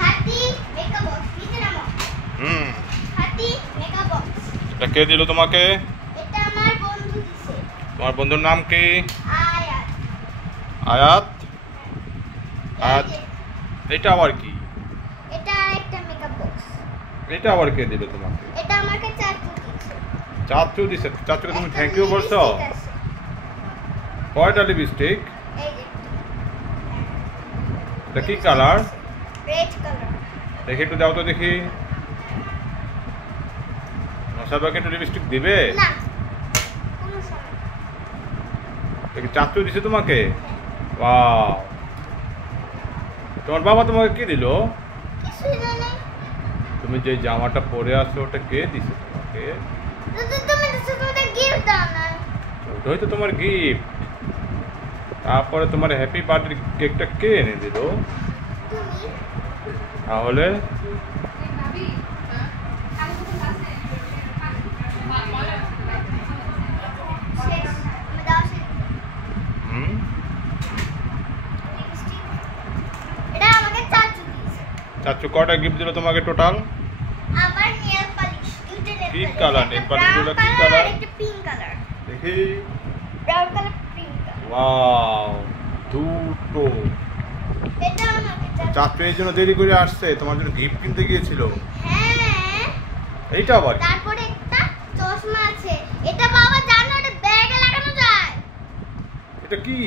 হাতি makeup box নিচে নামো। হাতি মেকআপ বক্স। এটা কে দিল তোমাকে? এটা আমার বন্ধু দিছে। তোমার বন্ধুর নাম কি? আয়াত। আয়াত? আয়াত এটা আবার কি? এটা আরেকটা মেকআপ বক্স। এটা আবার কে দিল তোমাকে? এটা আমাকে চাচু দিছে। চাচু দিছে? চাচুকে তুমি থ্যাংক ইউ বলছো? কয়টা লিপস্টিক? এই যে এটা কি কালার? Red colour. দেখি একটু দাও তো দেখি। নসাবাকে একটু লিপস্টিক দিবে? না কোনো সময়। দেখি চাচু দিছে তোমাকে? ওয়াও। তোমার বাবা তোমাকে কি দিল? কিছুই না। তুমি যে জামাটা পরে আছো ওটা কে দিছে তোমাকে? তুমি তো গিফট দাও না। ওটাই তো তোমার গিফট। তারপরে তোমার হ্যাপি বার্থডে কেকটা কে এনে দিল? তুমি। তাহলে এটা আমাকে চাচু দিয়েছে। চাচু কয়টা গিফট দিল তোমাকে টোটাল? আবার নেল পলিশ, দুটো নেল কি পলিশ। কালার নেল পলিশগুলো? কি কালার? একটা পিঙ্ক কালার। দেখি। Brown colour pink colour. Wow, দুটো। এটা আমাকে চাচু। চাচু এই জন্য দেরি করে আসছে, তোমার জন্য গিফট কিনতে গিয়েছিল। হ্যাঁ। এইটা আবার তারপরে একটা চশমা আছে। এটা বাবা জানো এটা ব্যাগে লাগানো যায়। এটা কি?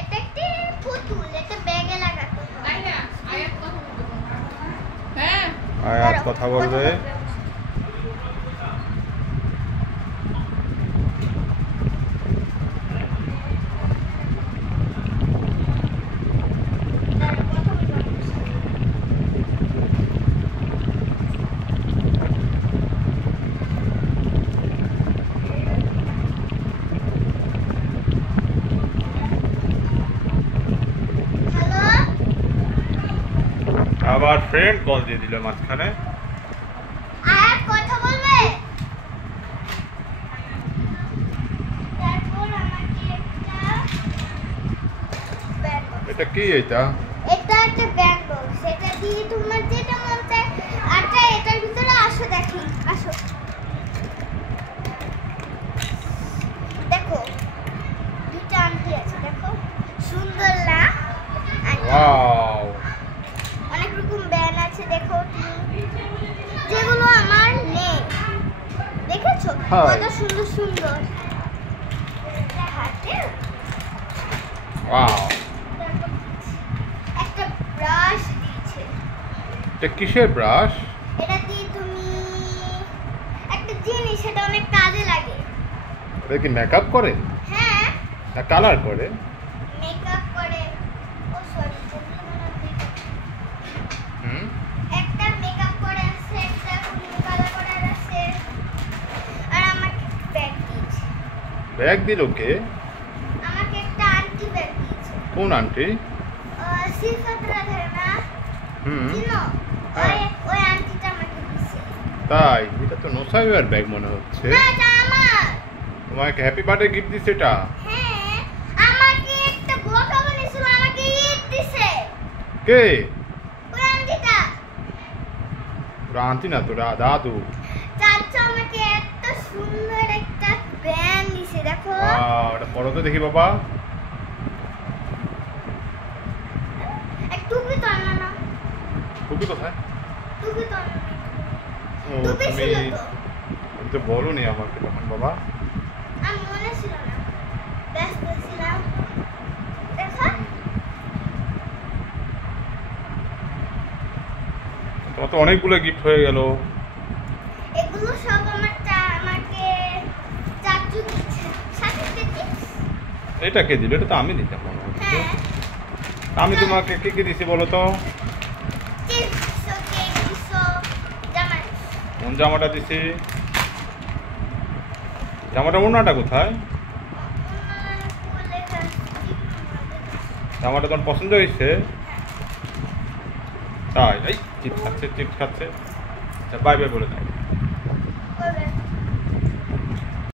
এটা একটি পুতুল, এটা ব্যাগে লাগাতে হয়। হ্যাঁ। আয়াত কথা বলবে। আবার ফ্রেন্ড কল দিয়ে দিল মাঝখানে। আয়াত কথা বলবে। তারপর আমাকে একটা ব্যাগ বক্স। এটা কি? এটা এটা একটা ব্যাগ বক্স। এটা দিয়ে তোমার যেটা মন চায় আচ্ছা এটার ভিতরে আসো দেখি। আসো দেখো দুটো আংটি আছে। দেখো সুন্দর না? ওয়াও, অনেক রকম ব্যান্ড আছে। দেখো যেগুলো আমার নেই। দেখেছো কত সুন্দর সুন্দর হাতে। ওয়াও। একটা ব্রাশ দিয়েছে। এটা কিসের ব্রাশ? এটা দিয়ে তুমি একটা জিনিস, সেটা অনেক কাজে লাগে। এটা কি মেকআপ করে হ্যাঁ না কালার করে? মেকআপ করে। ও সরি একটা মেকআপ করে আছে, একটা কালার করে আছে। আর আমাকে ব্যাগ দিয়েছে। ব্যাগ দিল কে? আমাকে একটা আন্টি ব্যাগ দিয়েছে। কোন আন্টি? সিফাতরা ধরে না চিনো? হ্যাঁ। ওই আন্টিটা আমাকে দিয়েছে। তাই? এটা তো নোসাইবার ব্যাগ মনে হচ্ছে। না এটা আমার। তোমাকে হ্যাপি বার্থডে গিফট দিছে এটা? হ্যাঁ আমাকে একটা বোকা বানিয়েছিল, আমাকে ইট দিছে। কে? ওই আন্টিটা। ওরা আন্টি না তো দাদু। চাচা আমাকে এত সুন্দর একটা ব্যান্ড দিছে। দেখো ওটা পরো তো দেখি বাবা। এক টুপি তো আনা না। টুপি কোথায়? টুপি তো আনা না। ও টুপি তুমি ছিল তো। তুমি তো বলোনি আমাকে তখন বাবা। আমি মনে ছিল না, ব্যস্ত ছিলাম। দেখো তোমার তো অনেকগুলো গিফট হয়ে গেল। এগুলো সব আমাকে চাচু দিচ্ছে। সাথে টিপস। এটা কে দিল? এটা তো আমি দিতাম মনে হচ্ছে। হ্যাঁ আমি তোমাকে কি কি দিছি বলো তো? টিপস ওকে দিছো জামা। কোন জামাটা দিছি? জামাটা ওড়নাটা কোথায়? জামাটা তোমার পছন্দ হয়েছে? তাই? এই চিপস খাচ্ছে চিপস খাচ্ছে। আচ্ছা বাই বাই বলে দাও।